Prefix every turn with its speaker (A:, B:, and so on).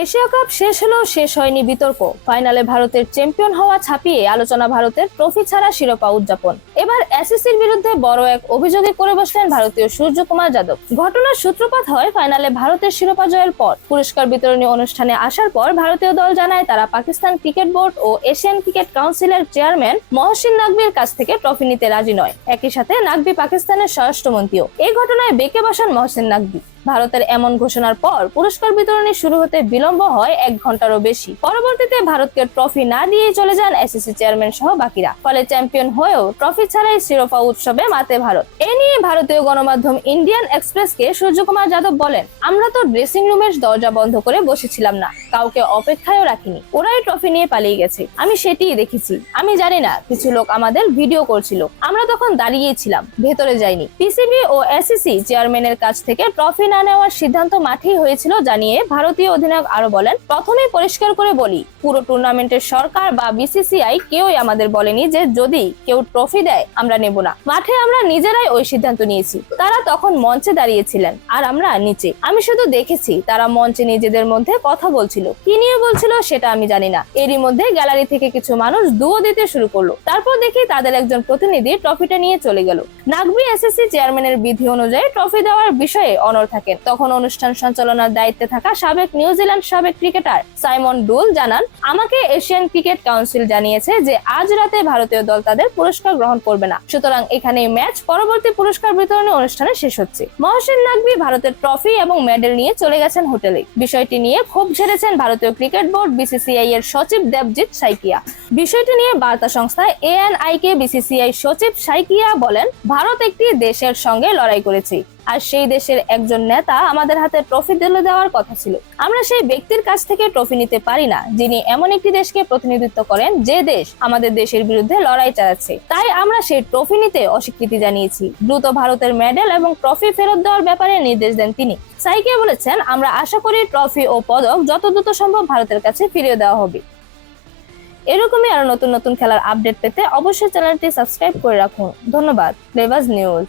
A: Asia cup শেষ হলেও শেষ হয়নি বিতর্ক। ফাইনালে ভারতের চ্যাম্পিয়ন হওয়া ছাপিয়ে আলোচনা ভারতের ট্রফি ছাড়া শিরোপা উদযাপন। এবার এসএসসির বিরুদ্ধে বড় এক অভিযোগে করে বসলেন ভারতীয় সূর্যকুমার যাদব। ঘটনার সূত্রপাত হয় ফাইনালে ভারতের শিরোপা জয়ের পর। পুরস্কার বিতরণী অনুষ্ঠানে আসার পর ভারতীয় দল জানায় তারা পাকিস্তান ক্রিকেট বোর্ড ও এশিয়ান ক্রিকেট কাউন্সিলের চেয়ারম্যান মহসিন নাকবির কাছ থেকে ট্রফি নিতে রাজি নয়। একই সাথে নাকবি পাকিস্তানের স্বরাষ্ট্রমন্ত্রীও। এই ঘটনায় বেঁকে বসান মহসিন নাকবি ভারতের এমন ঘোষণার পর পুরস্কার বিতরণী শুরু হতে বিলম্ব হয় এক ঘন্টারও বেশি। পরবর্তীতে ভারতকে ট্রফি না দিয়ে চলে যান এসিসি চেয়ারম্যান সহ বাকিরা। ফলে চ্যাম্পিয়ন হয়েও ট্রফি ছাড়াই শিরোপা উৎসবে মাতে ভারত। এ নিয়ে ভারতীয় গণমাধ্যম ইন্ডিয়ান এক্সপ্রেসকে সূর্যকুমার যাদব বলেন, আমরা তো ড্রেসিং রুমের দরজা বন্ধ করে বসেছিলাম না, কাউকে অপেক্ষায়ও রাখিনি। ওরাই ট্রফি নিয়ে পালিয়ে গেছে। আমি সেটিই দেখেছি। আমি জানি না, কিছু লোক আমাদের ভিডিও করছিল। আমরা তখন দাঁড়িয়েই ছিলাম, ভেতরে যাইনি। পিসিবি ও এসিসি চেয়ারম্যানের কাছ থেকে ট্রফি না নেওয়ার সিদ্ধান্ত মাঠেই হয়েছিল জানিয়ে ভারতীয় অধিনায়ক আরও বলেন প্রথমেই পরিষ্কার করে বলি, পুরো টুর্নামেন্টের সরকার বা বিসিসিআই কেউই আমাদের বলেনি যে যদি কেউ ট্রফি দেয় আমরা নেব না। মাঠে আমরা নিজেরাই ওই সিদ্ধান্ত নিয়েছি। তারা তখন মঞ্চে দাঁড়িয়েছিলেন আর আমরা নিচে। আমি শুধু দেখেছি, তারা মঞ্চে নিজেদের মধ্যে কথা বলছিল। কি নিয়ে বলছিল সেটা আমি জানি না। এরই মধ্যে গ্যালারি থেকে কিছু মানুষ দুও দিতে শুরু করল। তারপর দেখি তাদের একজন প্রতিনিধি ট্রফিটা নিয়ে চলে গেল। নাগবি এসএসসি চেয়ারম্যানের বিধি অনুযায়ী ট্রফি দেওয়ার বিষয়ে অনর থাকেন। তখন অনুষ্ঠান সঞ্চালনার দায়িত্বে থাকা সাবেক নিউজিল্যান্ড সাবেক ক্রিকেটার সাইমন ডুল জানান, আমাকে এশিয়ান ক্রিকেট কাউন্সিল জানিয়েছে যে আজ রাতে ভারতীয় দল তাদের পুরস্কার গ্রহণ করবে। না। সুতরাং এখানে ম্যাচ পরবর্তী পুরস্কার বিতরণী অনুষ্ঠানে শেষ হচ্ছে। মহসিন নাকবি ভারতের ট্রফি এবং মেডেল নিয়ে চলে গেছেন হোটেলে। বিষয়টি নিয়ে ক্ষোভ ঝেড়েছেন ভারতীয় ক্রিকেট বোর্ড বিসিসিআই এর সচিব দেবজিৎ সাইকিয়া। বিষয়টি নিয়ে বার্তা সংস্থা এএনআই কে বিসিসিআই সচিব সাইকিয়া বলেন, ভারত একটি দেশের সঙ্গে লড়াই করেছে। আর সেই দেশের একজন নেতা আমাদের হাতে ট্রফি দিলে দেওয়ার কথা ছিল। আমরা সেই ব্যক্তির কাছ থেকে ট্রফি নিতে পারি না, যিনি এমন একটি দেশকে প্রতিনিধিত্ব করেন যে দেশ আমাদের দেশের বিরুদ্ধে লড়াই চালাচ্ছে। তাই আমরা সেই ট্রফি নিতে অস্বীকৃতি জানিয়েছি। দ্রুত ভারতের মেডেল এবং ট্রফি ফেরত দেওয়ার ব্যাপারে নির্দেশ দেন তিনি। সাইকে বলেছেন, আমরা আশা করি ট্রফি ও পদক যত দ্রুত সম্ভব ভারতের কাছে ফিরিয়ে দেওয়া হবে। এরকমই আরও নতুন নতুন খেলার আপডেট পেতে অবশ্যই চ্যানেলটি সাবস্ক্রাইব করে রাখুন। ধন্যবাদ। নিউজ